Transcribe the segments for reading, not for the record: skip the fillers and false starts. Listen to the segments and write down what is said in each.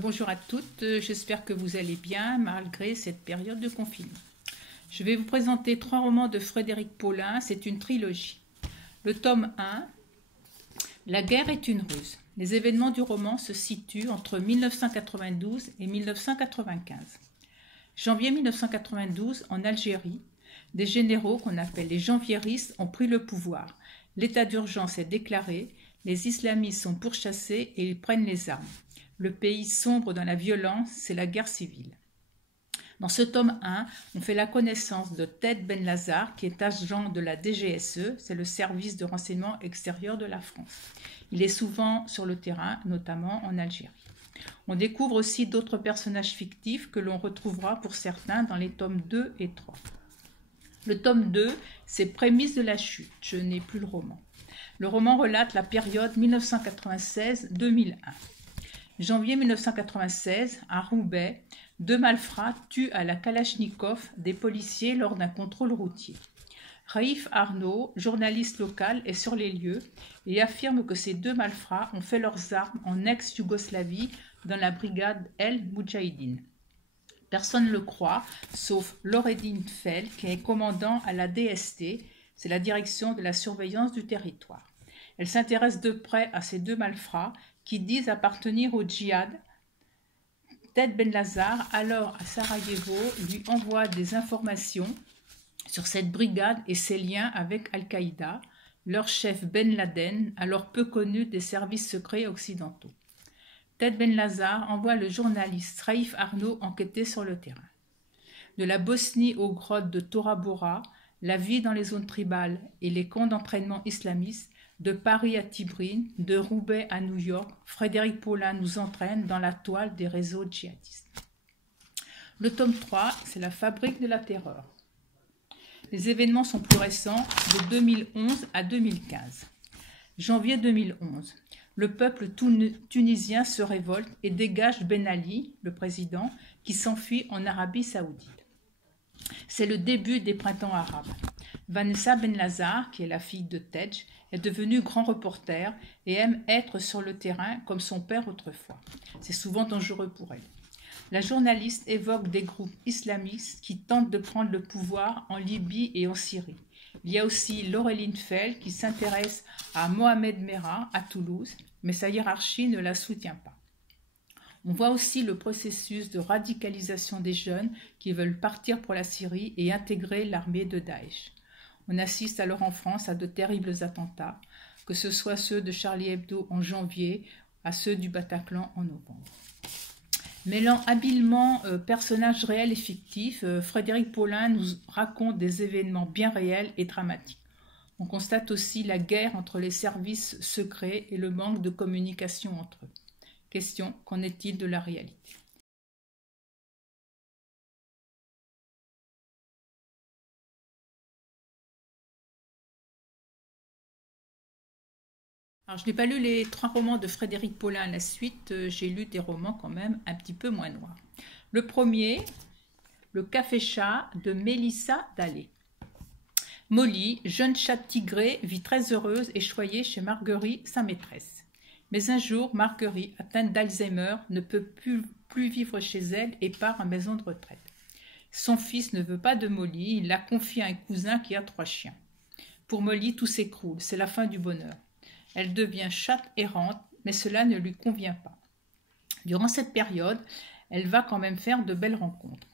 Bonjour à toutes, j'espère que vous allez bien malgré cette période de confinement. Je vais vous présenter 3 romans de Frédéric Paulin, c'est une trilogie. Le tome 1, La guerre est une ruse. Les événements du roman se situent entre 1992 et 1995. Janvier 1992, en Algérie, des généraux qu'on appelle les janviéristes ont pris le pouvoir. L'état d'urgence est déclaré, les islamistes sont pourchassés et ils prennent les armes. Le pays sombre dans la violence, c'est la guerre civile. Dans ce tome 1, on fait la connaissance de Ted Benlazar, qui est agent de la DGSE, c'est le service de renseignement extérieur de la France. Il est souvent sur le terrain, notamment en Algérie. On découvre aussi d'autres personnages fictifs que l'on retrouvera pour certains dans les tomes 2 et 3. Le tome 2, c'est Prémices de la chute, je n'ai plus le roman. Le roman relate la période 1996-2001. Janvier 1996, à Roubaix, 2 malfrats tuent à la Kalachnikov des policiers lors d'un contrôle routier. Raif Arnaud, journaliste local, est sur les lieux et affirme que ces 2 malfrats ont fait leurs armes en ex-Yougoslavie dans la brigade El Moudjahidine. Personne ne le croit, sauf Loredine Fell, qui est commandant à la DST, c'est la direction de la surveillance du territoire. Elle s'intéresse de près à ces 2 malfrats qui disent appartenir au djihad. Ted Benlazar, alors à Sarajevo, lui envoie des informations sur cette brigade et ses liens avec Al-Qaïda, leur chef Ben Laden, alors peu connu des services secrets occidentaux. Ted Benlazar envoie le journaliste Raif Arnaud enquêter sur le terrain. De la Bosnie aux grottes de Tora Bora, la vie dans les zones tribales et les camps d'entraînement islamistes, de Paris à Tibrin, de Roubaix à New York, Frédéric Paulin nous entraîne dans la toile des réseaux djihadistes. Le tome 3, c'est la fabrique de la terreur. Les événements sont plus récents, de 2011 à 2015. Janvier 2011, le peuple tunisien se révolte et dégage Ben Ali, le président, qui s'enfuit en Arabie Saoudite. C'est le début des printemps arabes. Vanessa Benlazar, qui est la fille de Tej, est devenue grand reporter et aime être sur le terrain comme son père autrefois. C'est souvent dangereux pour elle. La journaliste évoque des groupes islamistes qui tentent de prendre le pouvoir en Libye et en Syrie. Il y a aussi Loredine Fell qui s'intéresse à Mohamed Merah à Toulouse, mais sa hiérarchie ne la soutient pas. On voit aussi le processus de radicalisation des jeunes qui veulent partir pour la Syrie et intégrer l'armée de Daesh. On assiste alors en France à de terribles attentats, que ce soit ceux de Charlie Hebdo en janvier à ceux du Bataclan en novembre. Mêlant habilement personnages réels et fictifs, Frédéric Paulin nous raconte des événements bien réels et dramatiques. On constate aussi la guerre entre les services secrets et le manque de communication entre eux. Question, qu'en est-il de la réalité ? Alors, je n'ai pas lu les 3 romans de Frédéric Paulin à la suite, j'ai lu des romans quand même un petit peu moins noirs. Le premier, Le café-chat de Mélissa Dallet. Molly, jeune chatte tigrée, vit très heureuse et choyée chez Marguerite, sa maîtresse. Mais un jour, Marguerite, atteinte d'Alzheimer, ne peut plus vivre chez elle et part en maison de retraite. Son fils ne veut pas de Molly, il la confie à un cousin qui a 3 chiens. Pour Molly, tout s'écroule, c'est la fin du bonheur. Elle devient chatte errante, mais cela ne lui convient pas. Durant cette période, elle va quand même faire de belles rencontres.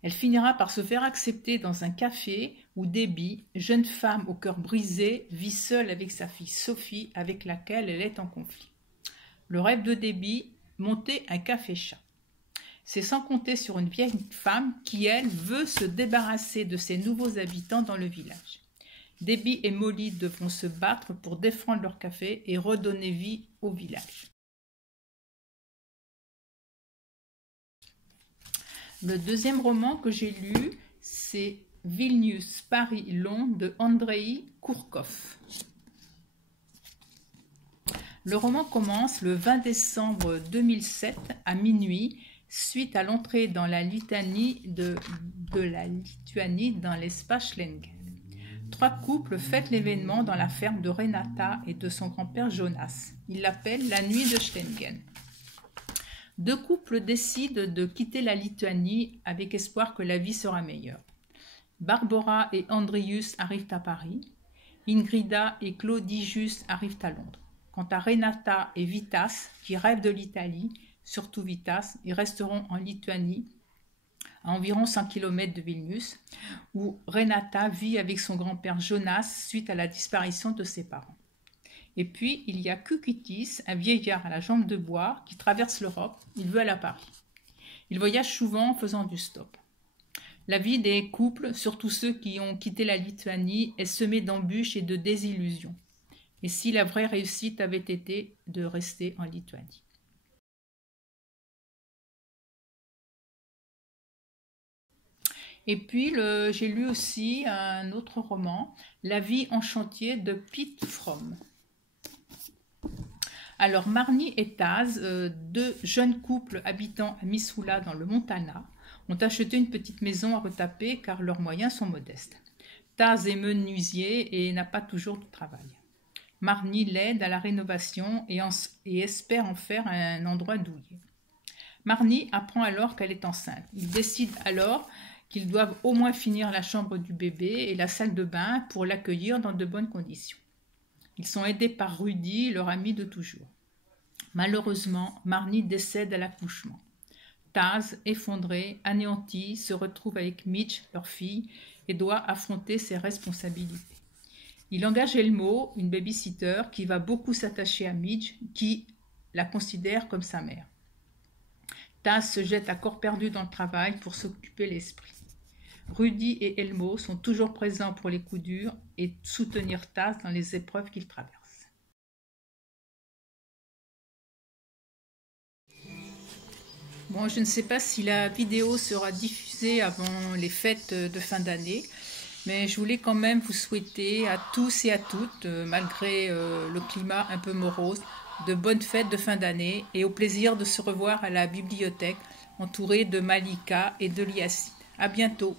Elle finira par se faire accepter dans un café où Debbie, jeune femme au cœur brisé, vit seule avec sa fille Sophie, avec laquelle elle est en conflit. Le rêve de Debbie, monter un café-chat. C'est sans compter sur une vieille femme qui, elle, veut se débarrasser de ses nouveaux habitants dans le village. Debbie et Molly devront se battre pour défendre leur café et redonner vie au village. Le deuxième roman que j'ai lu, c'est Vilnius, Paris, Londres de Andrei Kourkov. Le roman commence le 20 décembre 2007 à minuit, suite à l'entrée dans la Lituanie de la Lituanie dans l'espace Schengen. 3 couples fêtent l'événement dans la ferme de Renata et de son grand-père Jonas. Ils l'appellent la nuit de Schengen. Deux couples décident de quitter la Lituanie avec espoir que la vie sera meilleure. Barbora et Andrius arrivent à Paris. Ingrida et Claudius arrivent à Londres. Quant à Renata et Vitas, qui rêvent de l'Italie, surtout Vitas, ils resteront en Lituanie, à environ 100 km de Vilnius, où Renata vit avec son grand-père Jonas suite à la disparition de ses parents. Et puis, il y a Kukitis, un vieillard à la jambe de bois qui traverse l'Europe. Il veut aller à Paris. Il voyage souvent en faisant du stop. La vie des couples, surtout ceux qui ont quitté la Lituanie, est semée d'embûches et de désillusions. Et si la vraie réussite avait été de rester en Lituanie? Et puis, j'ai lu aussi un autre roman, La vie en chantier de Pete Fromm. Alors, Marnie et Taz, deux jeunes couples habitant à Missoula dans le Montana, ont acheté une petite maison à retaper car leurs moyens sont modestes. Taz est menuisier et n'a pas toujours de travail. Marnie l'aide à la rénovation et espère en faire un endroit douillet. Marnie apprend alors qu'elle est enceinte. Ils décident alors qu'ils doivent au moins finir la chambre du bébé et la salle de bain pour l'accueillir dans de bonnes conditions. Ils sont aidés par Rudy, leur ami de toujours. Malheureusement, Marnie décède à l'accouchement. Taz, effondré, anéanti, se retrouve avec Mitch, leur fille, et doit affronter ses responsabilités. Il engage Elmo, une babysitter, qui va beaucoup s'attacher à Mitch, qui la considère comme sa mère. Taz se jette à corps perdu dans le travail pour s'occuper l'esprit. Rudy et Elmo sont toujours présents pour les coups durs et soutenir Taz dans les épreuves qu'il traverse. Bon, je ne sais pas si la vidéo sera diffusée avant les fêtes de fin d'année, mais je voulais quand même vous souhaiter à tous et à toutes, malgré le climat un peu morose, de bonnes fêtes de fin d'année et au plaisir de se revoir à la bibliothèque entourée de Malika et de Liacine. À bientôt.